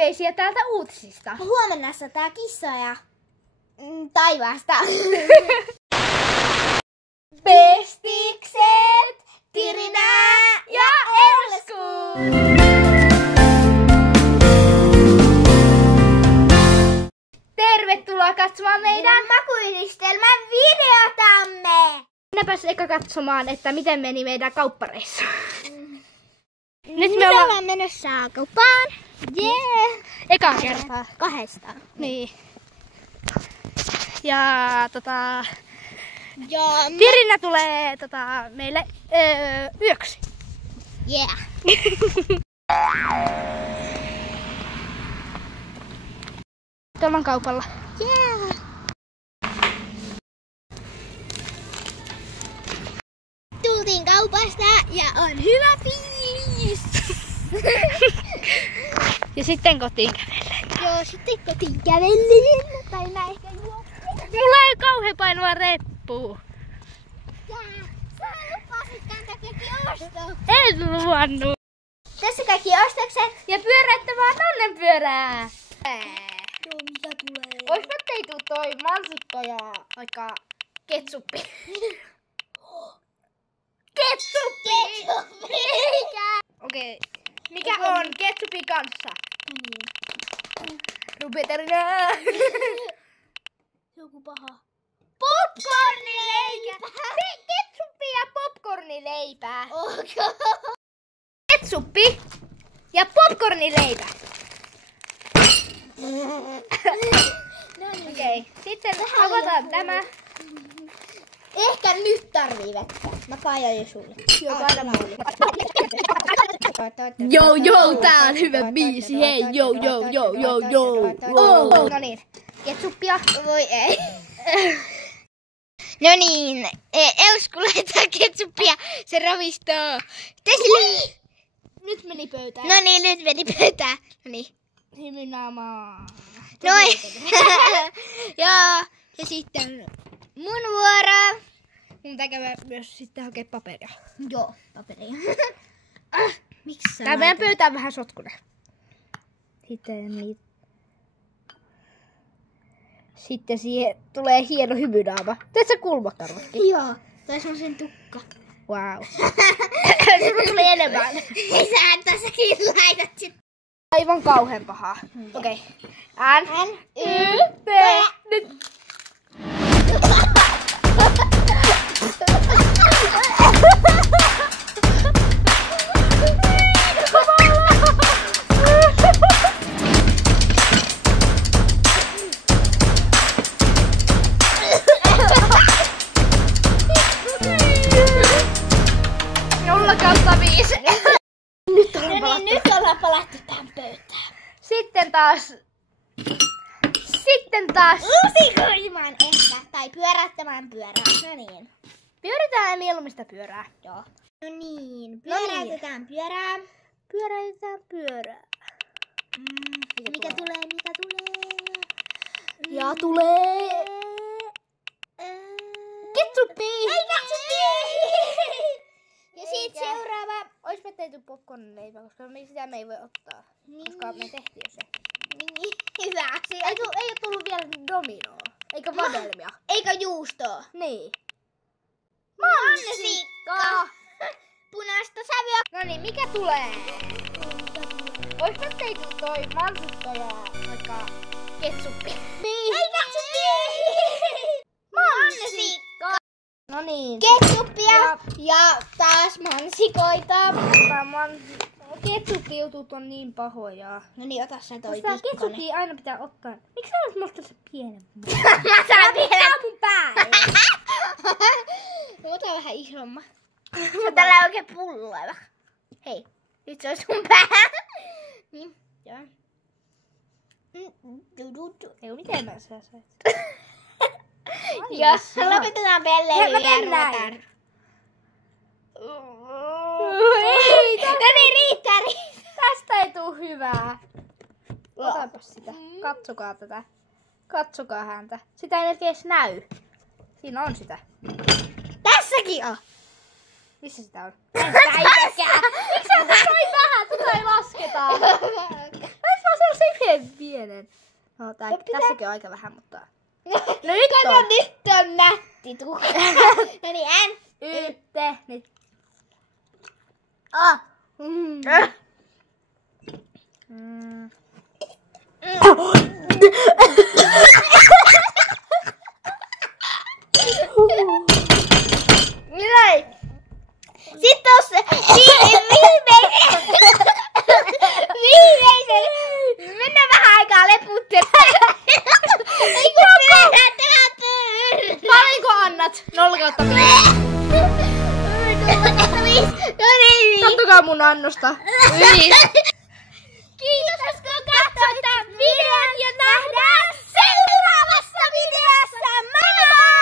terveisiä täältä uutisista. Huomenna sataa kissoja taivaasta. Pestikset, Tirina ja Elsku! Tervetuloa katsomaan meidän makuyhdistelmän videotamme! Mennäpäs eka katsomaan, että miten meni meidän kauppareissa. Nyt me ollaan menossa kauppaan. Jee! Eka kertaa. Kahdestaan. Niin. Ja Ja Tirina tulee meille yöksi. yeah. Tuolla kaupalla. Yeah. Tultiin kaupasta ja on hyvä fiilis. Ja sitten kotiin kävellen. Joo, sitten kotiin kävellen. Tai mä ehkä juoksin. Mulla ei kauhean painava reppu. Jää. Sä lupasit kantaa kaikki ostot. En luvannut. Tässä kaikki ostokset. Ja pyöräyttämään onnenpyörää. Joo, mitä tulee? Oispa teitu toi mansikka ja vaikka ketsuppi. Ketsuppi! Eikä. Okei. Mikä on ketsupin kanssa? Rupeterina! Joku paha. Popcornileipä! Ketsuppi ja popcornileipä. Okay. Ketsuppi ja popcornileipä. Okei. Sitten avataan tämä. Ehkä nyt tarvii vettä. Mä kaajan jo sulle. Joo, kaada mulle. Joo, tää on hyvä biisi. Hei, joo. No niin. Ketsuppia. Voi ei. No niin, Elsku laittaa ketsuppia, se ravistoo. Nyt meni pöytään. No niin, nyt meni pöytään. No niin. Hymynaamaa. Noin. Joo, ja sitten mun vuoro. Mun pitää käydä myös sitten hakea paperia. Joo, paperia. Miksi sä Tää meidän pöytä on vähän sotkunen. Sitten siihen tulee hieno hymynaama. Teet sä kulmakarvatkin? Joo, tai semmosen tukka. Wow. Sulla tuli enemmän. Sähän tässäkin laitat sit. Aivan kauhean pahaa. Okei. Nyt. Nyt ollaan palattu tähän pöytään. Sitten taas. Lusikoimaan ehkä. Tai pyöräyttämään pyörää. No niin. Pyöritään mieluummin sitä pyörää. Joo. No niin. Pyöräytetään pyörää. Pyöräytetään pyörää. Mikä tulee? Ja tulee. Ketsuppi! Ei ketsuppi! Ja sit seuraava. Oispa tehty popcornileipä, koska sitä me ei voi ottaa. Koska me tehtiin jo se. Niin, hyvä asia. Ei oo tullut vielä dominoa. Eikä vadelmia. Eikä juustoa. Niin. Mansikka! Punaista sävyä. No niin, mikä tulee? Oispa tehty toi mansikka ja vaikka ketsuppi. Ei ketsuppi! Mansikka! No niin. Ketsuppia ja taas mansikoita. Ketsuppi-jutut on niin pahoja. No niin, ota sä toi Sitä pikkunen. ketsuppia aina pitää ottaa. Miksi sä olet musta se pienen? Mä saan vielä. mun päälle. No, ota vähän isomma. Mä tällä oikein pulloilla. Hei, nyt se on sun pää. Niin, joo. Ei oo mitään mä sä sait. Ja lopetetaan pelleihin ja ruvetaan. No niin, riittää. Tästä ei tuu hyvää. Otapas sitä. Katsokaa tätä. Katsokaa häntä. Sitä ei melkein edes näy. Siinä on sitä. Tässäkin on. Missä sitä on? Tässä. Miksi sä noin vähän? Tota ei lasketa. Mä sellaisia pienen. No, tässäkin on aika vähän, mutta... No nyt on. Nyt on nätti tukka. No niin, Niin. Näin. Sitten tossa viimeisen. Mennään vähän aikaa leputtelemaan. Paljonko annat? 0/5. Kattokaa mun annosta. Kiitos kun katsoit tämän videon ja nähdään seuraavassa videossa. Moi moi!